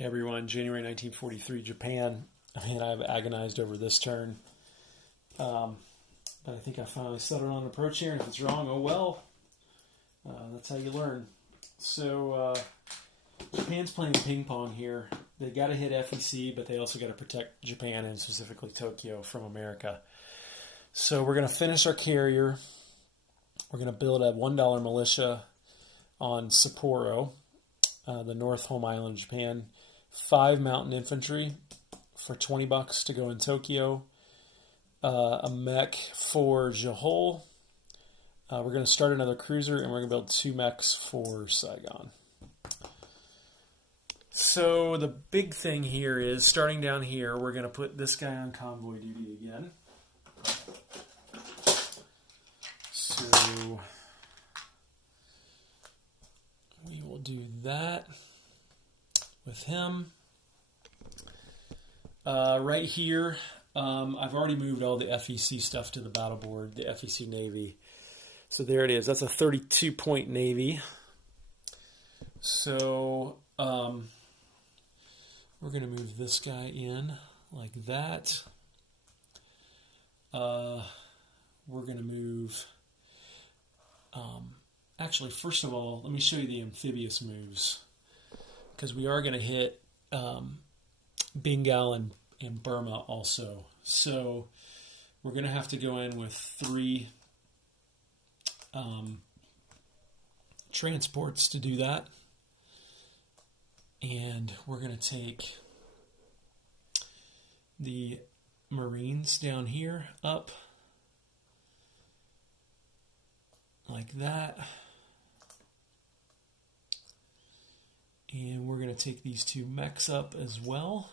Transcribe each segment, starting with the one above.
Hey everyone, January 1943, Japan. I mean, I've agonized over this turn, but I think I finally settled on an approach here, and if it's wrong, oh well. That's how you learn. So, Japan's playing ping pong here. They got to hit FEC, but they also got to protect Japan, and specifically Tokyo, from America. So we're going to finish our carrier. We're going to build a $1 militia on Sapporo, the North Home Island of Japan. 5 mountain infantry for $20 to go in Tokyo. A mech for Johol. We're going to start another cruiser, and we're going to build 2 mechs for Saigon. So the big thing here is, starting down here, we're going to put this guy on convoy duty again. So we will do that with him. Right here, I've already moved all the FEC stuff to the battle board, the FEC Navy. So there it is. That's a 32-point Navy. So we're going to move this guy in like that. We're going to move... actually, first of all, let me show you the amphibious moves, because we are going to hit Bengal and Burma also. So we're going to have to go in with 3 transports to do that. And we're going to take the Marines down here up like that. And we're going to take these 2 mechs up as well,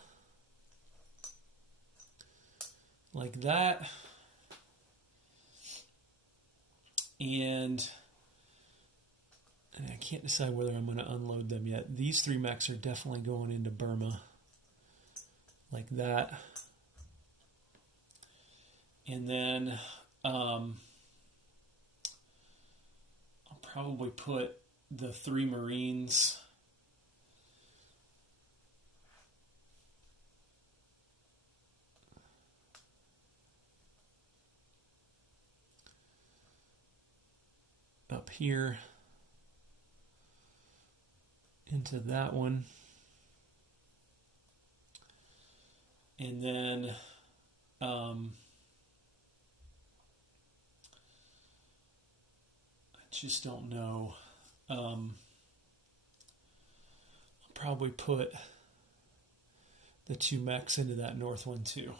like that. And I can't decide whether I'm going to unload them yet. These 3 mechs are definitely going into Burma, like that. And then I'll probably put the 3 Marines up here into that one. And then I just don't know. I'll probably put the 2 mechs into that north one too.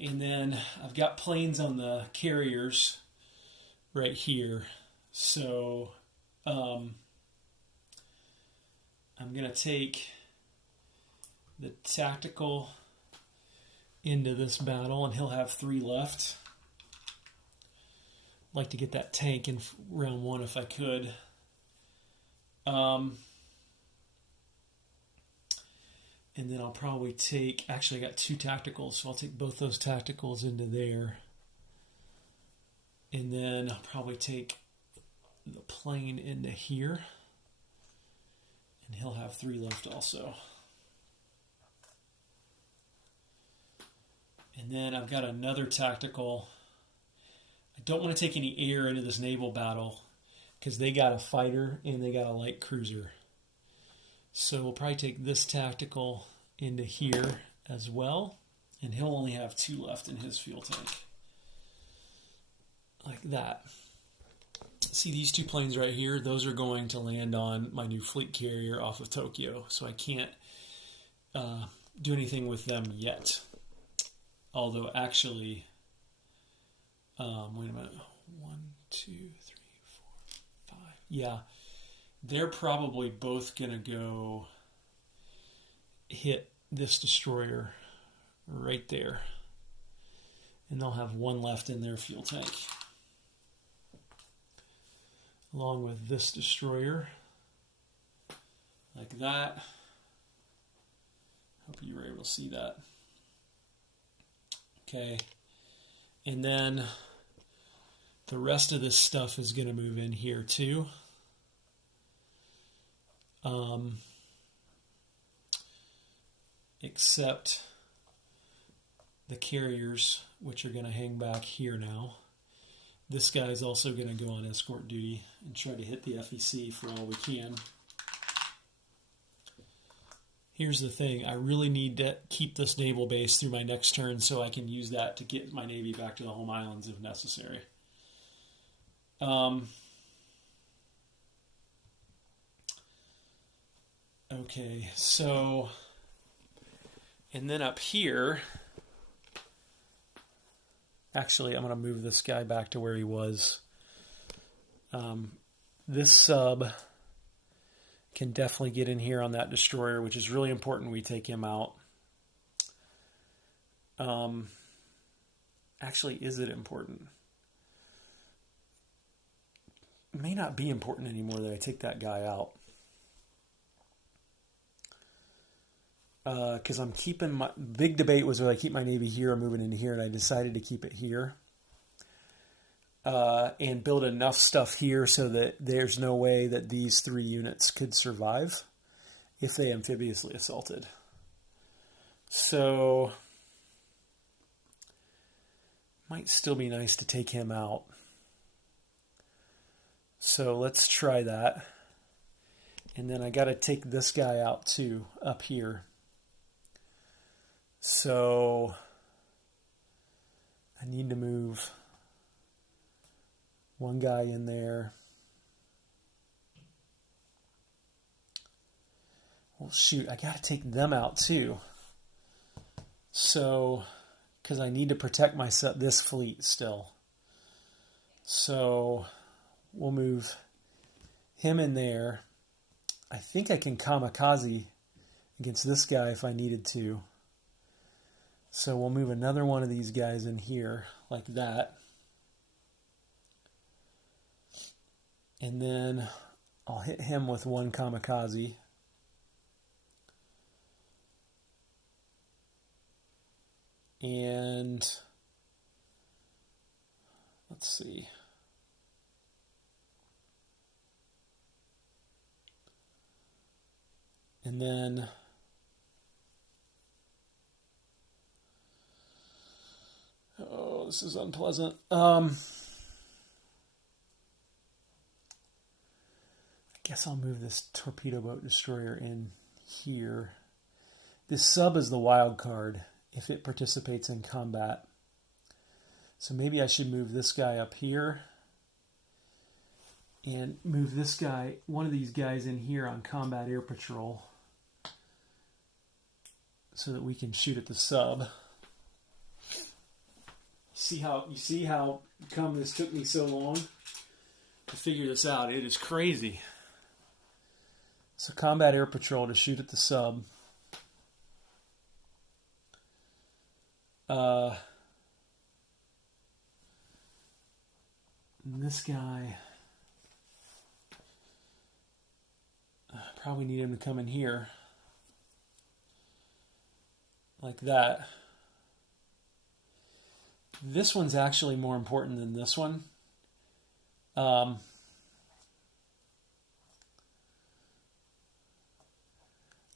And then I've got planes on the carriers right here. So I'm going to take the tactical into this battle, and he'll have 3 left. I'd like to get that tank in round 1 if I could. And then I'll probably take, actually I got 2 tacticals, so I'll take both those tacticals into there. And then I'll probably take the plane into here. And he'll have 3 left also. And then I've got another tactical. I don't want to take any air into this naval battle, because they got a fighter and they got a light cruiser. So we'll probably take this tactical into here as well. And he'll only have 2 left in his fuel tank. Like that. See these 2 planes right here? Those are going to land on my new fleet carrier off of Tokyo. So I can't do anything with them yet. Although actually, wait a minute. 1, 2, 3, 4, 5. Yeah, they're probably both going to go hit this destroyer right there. And they'll have 1 left in their fuel tank, along with this destroyer, like that. Hope you were able to see that. Okay, and then the rest of this stuff is going to move in here too. except the carriers, which are going to hang back here now. This guy is also going to go on escort duty and try to hit the FEC for all we can. Here's the thing. I really need to keep this naval base through my next turn so I can use that to get my Navy back to the home islands if necessary. Okay, so... And then up here... Actually, I'm going to move this guy back to where he was. This sub can definitely get in here on that destroyer, which is really important we take him out. Actually, is it important? It may not be important anymore that I take that guy out. Because I'm keeping my... Big debate was whether I keep my Navy here or moving into here, and I decided to keep it here. And build enough stuff here so that there's no way that these 3 units could survive if they amphibiously assaulted. So... Might still be nice to take him out. So let's try that. And then I got to take this guy out too, up here. So I need to move one guy in there. Well, shoot, I got to take them out too. So, because I need to protect myself, this fleet still. So we'll move him in there. I think I can kamikaze against this guy if I needed to. So we'll move another one of these guys in here, like that. And then I'll hit him with one kamikaze. And let's see. And then oh, this is unpleasant. I guess I'll move this torpedo boat destroyer in here. This sub is the wild card if it participates in combat. So maybe I should move this guy up here and move this guy, one of these guys in here on combat air patrol so that we can shoot at the sub. You see how come this took me so long to figure this out? It is crazy. So combat air patrol to shoot at the sub. This guy, probably need him to come in here like that. This one's actually more important than this one. I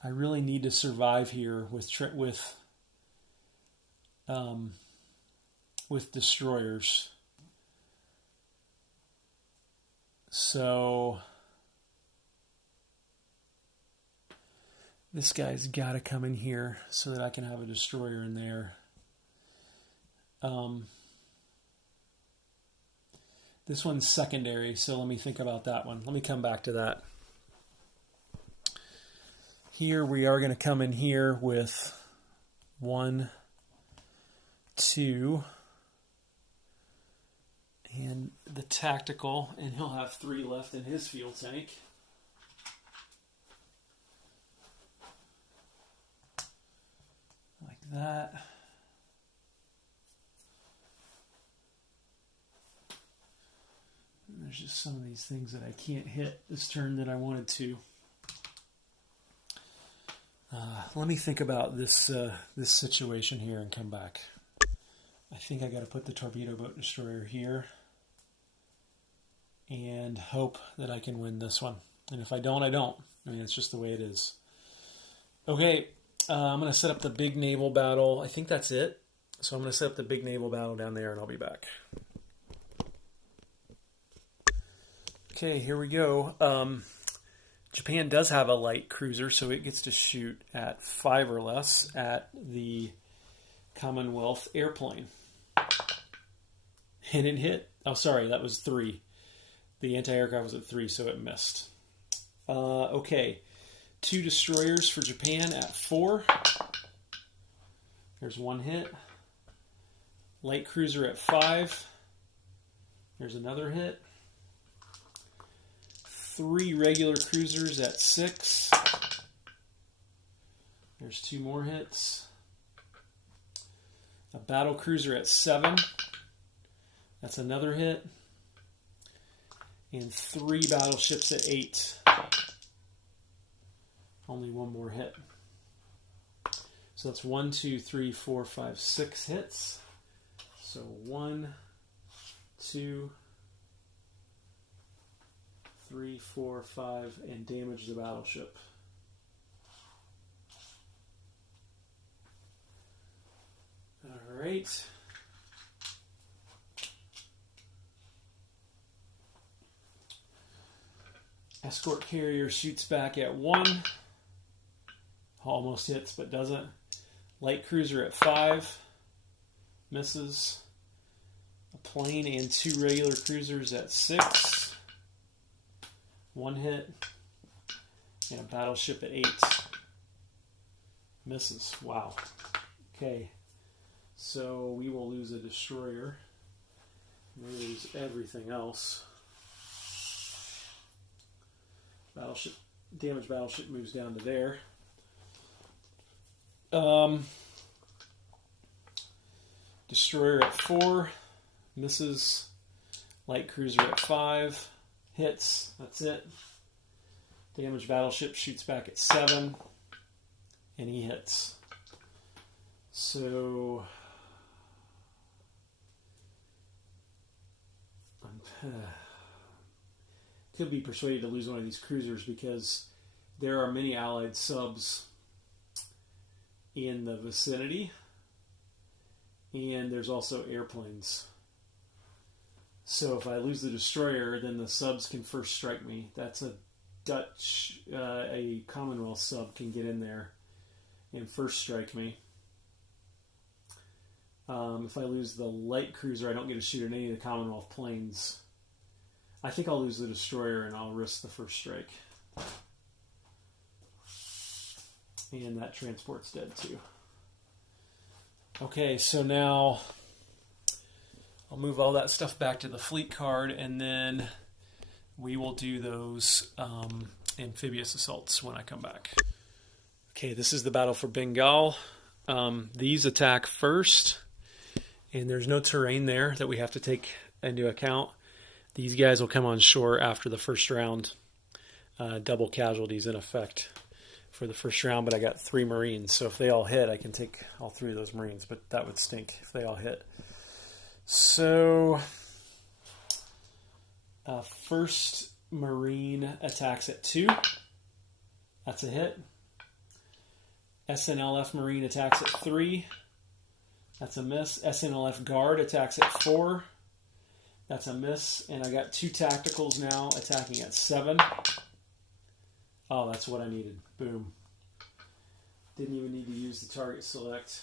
really need to survive here with destroyers. So this guy's got to come in here so that I can have a destroyer in there. This one's secondary, so let me think about that one. Let me come back to that. Here we are going to come in here with 1, 2, and the tactical, and he'll have 3 left in his fuel tank. Like that. And there's just some of these things that I can't hit this turn that I wanted to. Let me think about this this situation here and come back. I think I got to put the torpedo boat destroyer here and hope that I can win this one. And if I don't, I don't. I mean, it's just the way it is. Okay, I'm going to set up the big naval battle. I think that's it. So I'm going to set up the big naval battle down there, and I'll be back. Okay, here we go. Japan does have a light cruiser, so it gets to shoot at 5 or less at the Commonwealth airplane. And it hit. Oh, sorry, that was 3. The anti-aircraft was at 3, so it missed. Okay, 2 destroyers for Japan at 4. There's 1 hit. Light cruiser at 5. There's another hit. 3 regular cruisers at 6. There's 2 more hits. A battle cruiser at 7. That's another hit. And 3 battleships at 8. Only 1 more hit. So that's 1, 2, 3, 4, 5, 6 hits. So 1, 2, 3, 4, 5, and damage the battleship. All right. Escort carrier shoots back at 1. Almost hits, but doesn't. Light cruiser at 5. Misses. A plane and 2 regular cruisers at 6. 1 hit. And a battleship at 8. Misses. Wow. Okay. So we will lose a destroyer. We lose everything else. Battleship, damaged battleship moves down to there. Destroyer at 4. Misses. Light cruiser at 5. Hits. That's it. Damaged battleship shoots back at 7. And he hits. So could be persuaded to lose one of these cruisers because there are many Allied subs in the vicinity, and there's also airplanes. So if I lose the destroyer, then the subs can first strike me. That's a Dutch, a Commonwealth sub can get in there and first strike me. If I lose the light cruiser, I don't get to shoot at any of the Commonwealth planes. I think I'll lose the destroyer and I'll risk the first strike. And that transport's dead too. Okay, so now I'll move all that stuff back to the fleet card, and then we will do those amphibious assaults when I come back. Okay, this is the battle for Bengal. These attack first, and there's no terrain there that we have to take into account. These guys will come on shore after the first round. Double casualties in effect for the first round, but I got 3 Marines. So if they all hit, I can take all 3 of those Marines, but that would stink if they all hit. So first Marine attacks at 2. That's a hit. SNLF Marine attacks at 3. That's a miss. SNLF Guard attacks at 4. That's a miss. And I got 2 tacticals now attacking at 7. Oh, that's what I needed. Boom. Didn't even need to use the target select.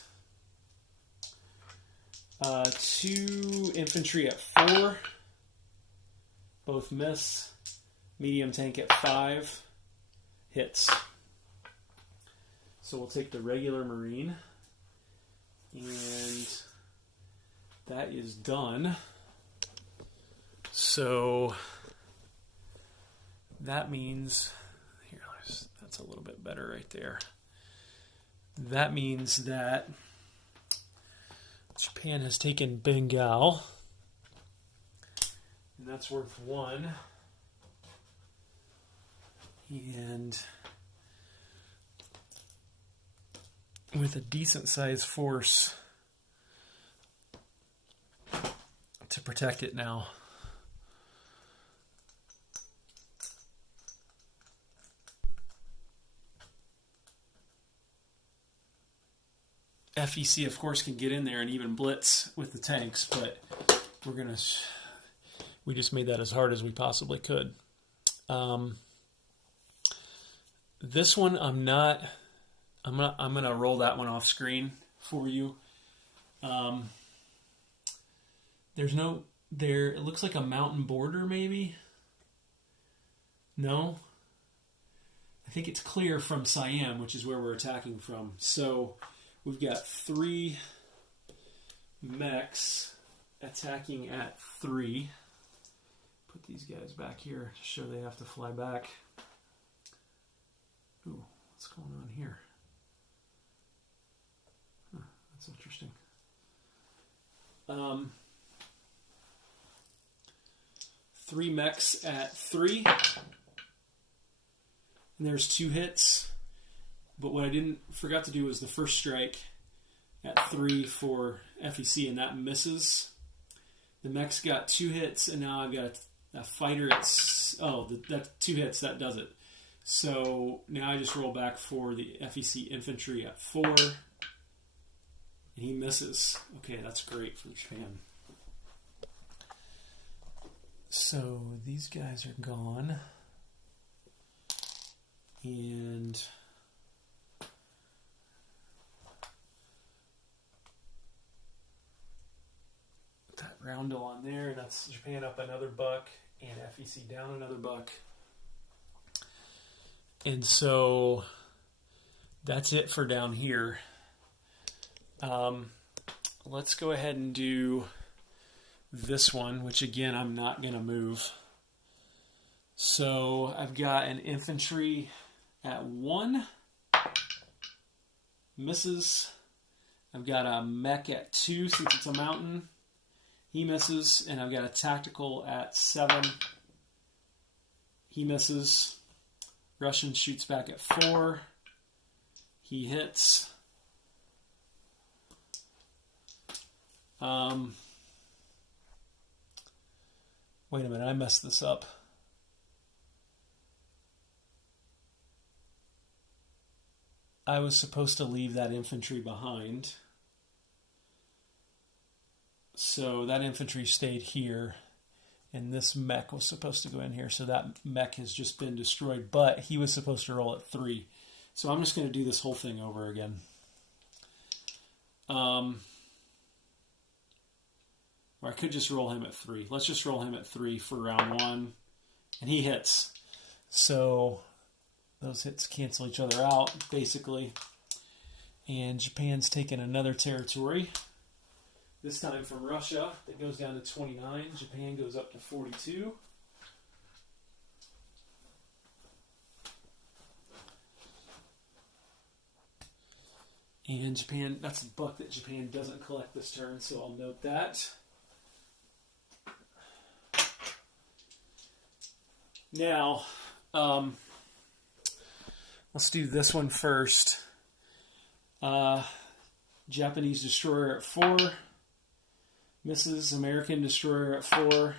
2 infantry at 4. Both miss. Medium tank at 5. Hits. So we'll take the regular Marine. And that is done. So that means, here, that's a little bit better right there. That means that Japan has taken Bengal, and that's worth 1. And with a decent sized force to protect it now. FEC, of course, can get in there and even blitz with the tanks, but we just made that as hard as we possibly could. This one, I'm gonna roll that one off screen for you. It looks like a mountain border, maybe. No, I think it's clear from Siam, which is where we're attacking from. So we've got 3 mechs attacking at 3. Put these guys back here to show they have to fly back. Ooh, what's going on here? Huh, that's interesting. 3 mechs at 3. And there's 2 hits. But what I forgot to do was the first strike at 3 for FEC, and that misses. The mech's got 2 hits, and now I've got a fighter at... that 2 hits, that does it. So now I just roll back for the FEC infantry at 4. And he misses. Okay, that's great for Japan. So these guys are gone. And that roundel on there, that's Japan up another buck and FEC down another buck. And so that's it for down here. Let's go ahead and do this one, which again, I'm not going to move. So I've got an infantry at 1. Misses. I've got a mech at 2 since it's a mountain. He misses. And I've got a tactical at 7. He misses. Russian shoots back at 4. He hits. Wait a minute, I messed this up. I was supposed to leave that infantry behind. So that infantry stayed here. And this mech was supposed to go in here. So that mech has just been destroyed. But he was supposed to roll at 3. So I'm just going to do this whole thing over again. Or I could just roll him at 3. Let's just roll him at 3 for round 1. And he hits. So those hits cancel each other out, basically. And Japan's taken another territory. This time from Russia. That goes down to 29. Japan goes up to 42. And Japan, that's the buck that Japan doesn't collect this turn, so I'll note that. Now, let's do this one first. Japanese destroyer at 4. Misses. American destroyer at 4.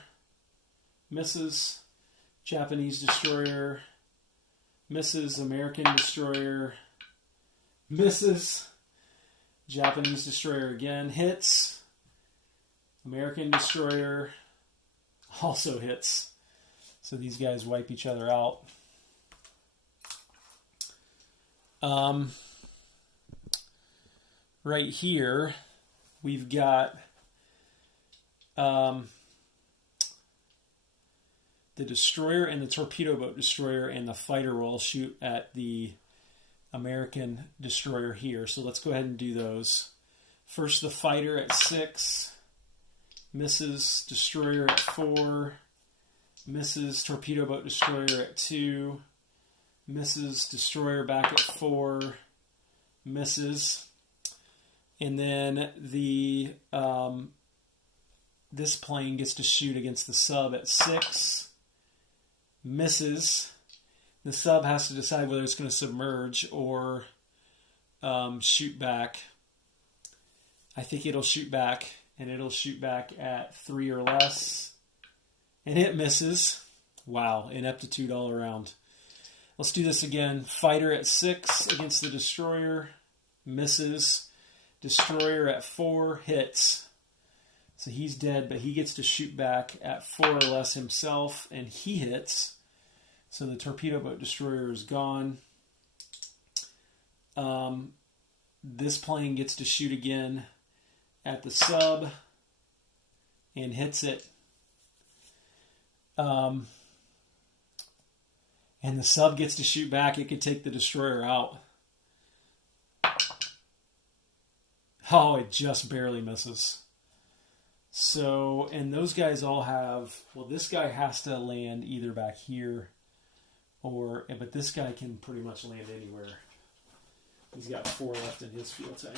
Misses. Japanese destroyer. Misses. American destroyer. Misses. Japanese destroyer again. Hits. American destroyer also hits. So these guys wipe each other out. Right here, we've got the destroyer and the torpedo boat destroyer and the fighter will shoot at the American destroyer here. So let's go ahead and do those. First, the fighter at 6. Misses. Destroyer at 4. Misses. Torpedo boat destroyer at 2. Misses. Destroyer back at 4. Misses. And then the this plane gets to shoot against the sub at 6. Misses. The sub has to decide whether it's going to submerge or shoot back. I think it'll shoot back, and it'll shoot back at 3 or less. And it misses. Wow, ineptitude all around. Let's do this again. Fighter at 6 against the destroyer. Misses. Destroyer at 4 hits. So he's dead, but he gets to shoot back at 4 or less himself, and he hits. So the torpedo boat destroyer is gone. This plane gets to shoot again at the sub and hits it. And the sub gets to shoot back. It could take the destroyer out. Oh, it just barely misses. So, and those guys all have, well, this guy has to land either back here but this guy can pretty much land anywhere. He's got 4 left in his fuel tank.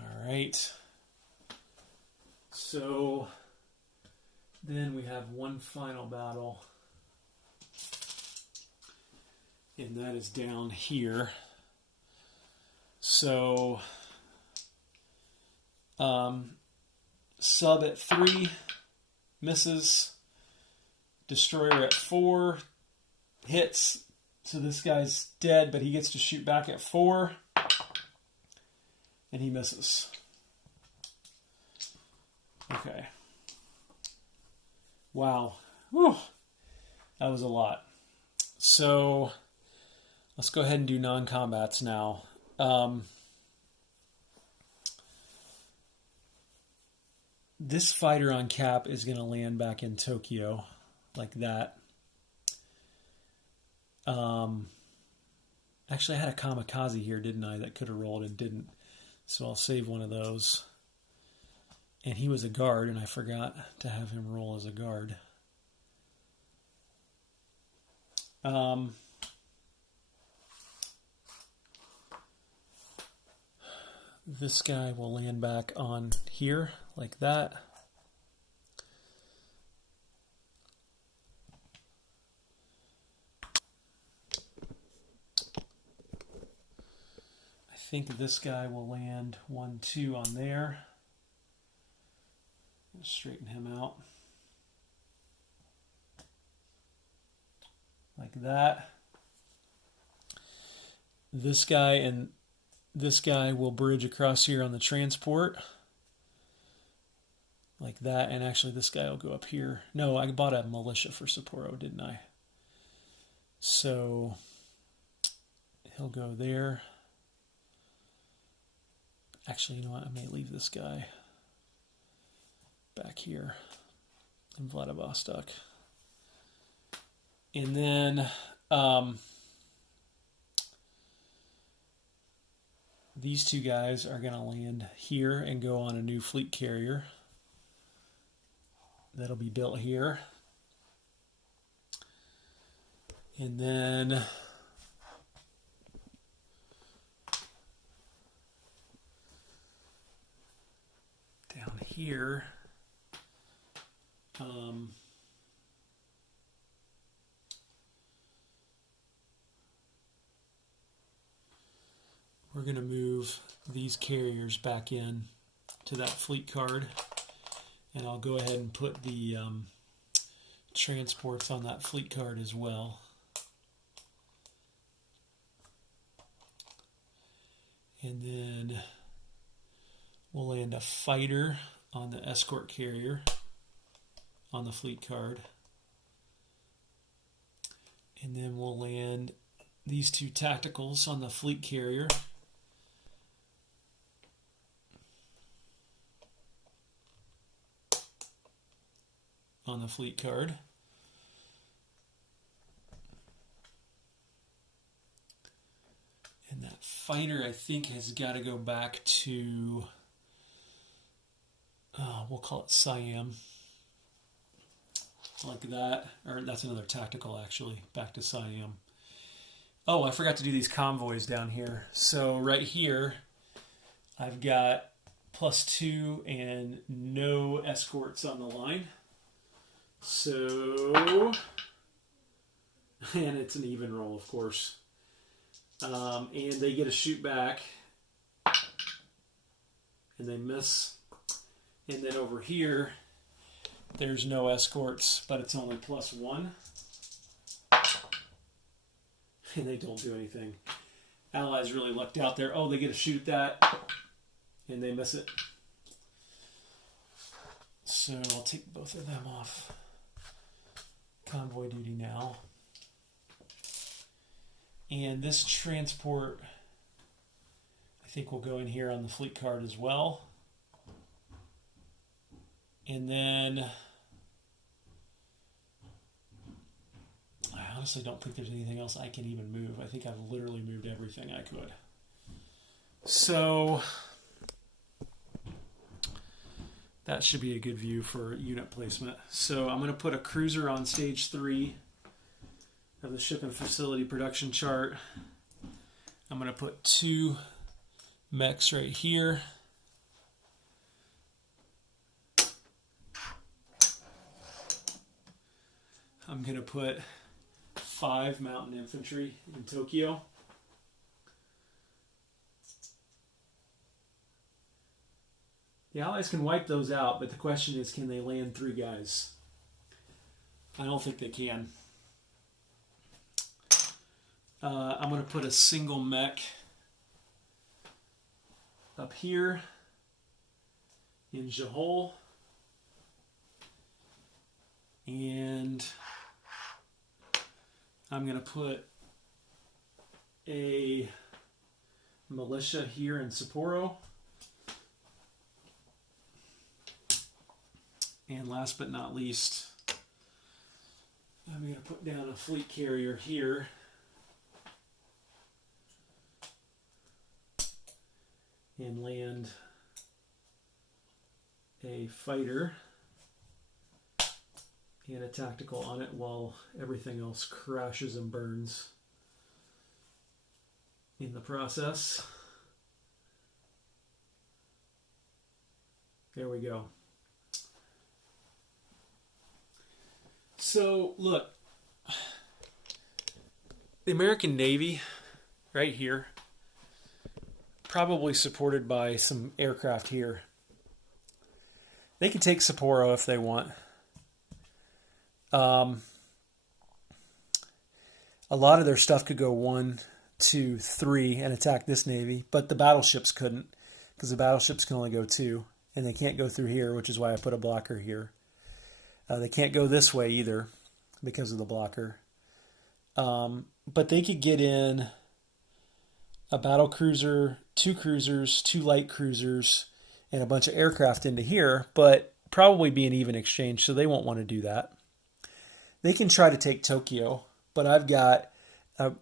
All right. So then we have one final battle, and that is down here. So sub at 3 misses, destroyer at 4 hits, so this guy's dead, but he gets to shoot back at 4, and he misses. Okay. Wow. Whew. That was a lot. So let's go ahead and do non-combats now. This fighter on cap is going to land back in Tokyo like that. Actually, I had a kamikaze here, didn't I, that could have rolled and didn't. So I'll save one of those. And he was a guard, and I forgot to have him roll as a guard. This guy will land back on here, like that. I think this guy will land 1, 2 on there. Straighten him out. Like that. This guy and this guy will bridge across here on the transport. Like that. And actually this guy will go up here. No, I bought a militia for Sapporo, didn't I? So he'll go there. Actually, you know what? I may leave this guy back here in Vladivostok. And then these two guys are going to land here and go on a new fleet carrier that'll be built here. And then down here, we're going to move these carriers back in to that fleet card, and I'll go ahead and put the transports on that fleet card as well. And then we'll land a fighter on the escort carrier on the fleet card. And then we'll land these two tacticals on the fleet carrier. On the fleet card. And that fighter, I think, has got to go back to, we'll call it Siam. Like that. Or that's another tactical, actually. Back to Siam. Oh, I forgot to do these convoys down here. So right here, I've got +2 and no escorts on the line. So, and it's an even roll, of course. And they get a shoot back. And they miss. And then over here, there's no escorts, but it's only +1. And they don't do anything. Allies really lucked out there. Oh, they get a shoot at that, and they miss it. So I'll take both of them off convoy duty now. And this transport, I think, will go in here on the fleet card as well. And then I honestly don't think there's anything else I can even move. I think I've literally moved everything I could. So that should be a good view for unit placement. So I'm going to put a cruiser on stage 3 of the ship and facility production chart. I'm going to put 2 mechs right here. I'm going to put 5 mountain infantry in Tokyo. The Allies can wipe those out, but the question is, can they land 3 guys? I don't think they can. I'm going to put a single mech up here in Jahol. And I'm going to put a militia here in Sapporo. And last but not least, I'm going to put down a fleet carrier here. And land a fighter and a tactical on it while everything else crashes and burns in the process. There we go. So, look, the American Navy, right here, probably supported by some aircraft here. They can take Sapporo if they want. A lot of their stuff could go 1, 2, 3 and attack this Navy, but the battleships couldn't, because the battleships can only go 2, and they can't go through here, which is why I put a blocker here. They can't go this way either because of the blocker. But they could get in a battle cruiser, 2 cruisers, 2 light cruisers, and a bunch of aircraft into here, but probably be an even exchange, so they won't want to do that. They can try to take Tokyo, but I've got a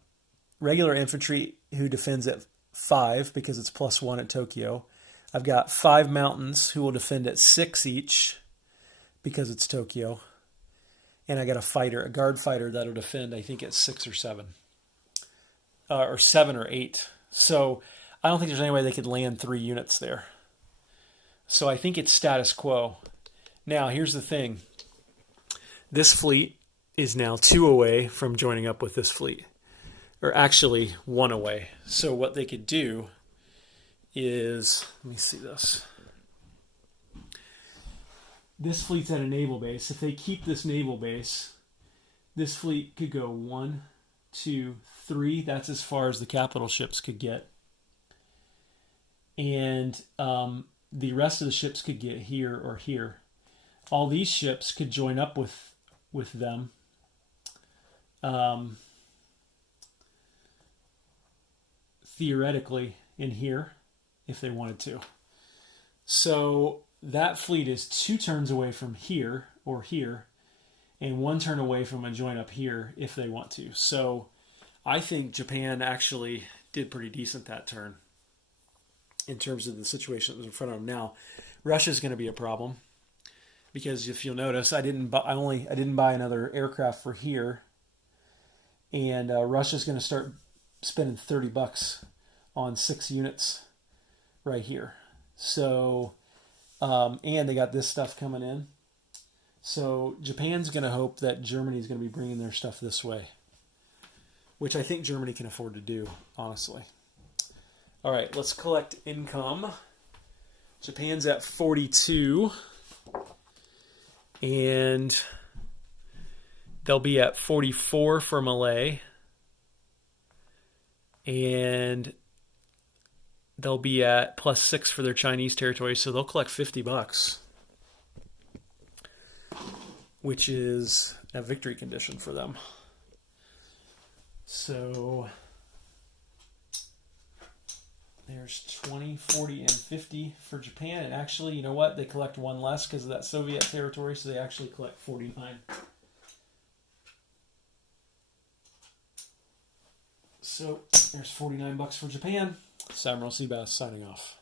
regular infantry who defends at 5 because it's +1 at Tokyo. I've got 5 mountains who will defend at 6 each because it's Tokyo. And I got a fighter, a guard fighter that'll defend, I think, at 6 or 7. Or 7 or 8. So I don't think there's any way they could land 3 units there. So I think it's status quo. Now, here's the thing. This fleet is now 2 away from joining up with this fleet. Or actually 1 away. So what they could do is, let me see this. This fleet's at a naval base. If they keep this naval base, this fleet could go 1, 2, 3. That's as far as the capital ships could get. And the rest of the ships could get here or here. All these ships could join up with them. Theoretically in here if they wanted to. So that fleet is 2 turns away from here or here and 1 turn away from a join up here if they want to. So I think Japan actually did pretty decent that turn in terms of the situation that was in front of them. Now, Russia's going to be a problem because if you'll notice, I didn't buy another aircraft for here, and Russia's going to start spending $30 on 6 units right here. So, and they got this stuff coming in. So Japan's going to hope that Germany's going to be bringing their stuff this way, which I think Germany can afford to do, honestly. All right, let's collect income. Japan's at 42, and they'll be at 44 for Malay. and they'll be at +6 for their Chinese territory, so they'll collect $50, which is a victory condition for them. So there's 20, 40, and 50 for Japan. And actually, you know what? They collect one less because of that Soviet territory, so they actually collect 49. So there's $49 for Japan. Sam Seabass signing off.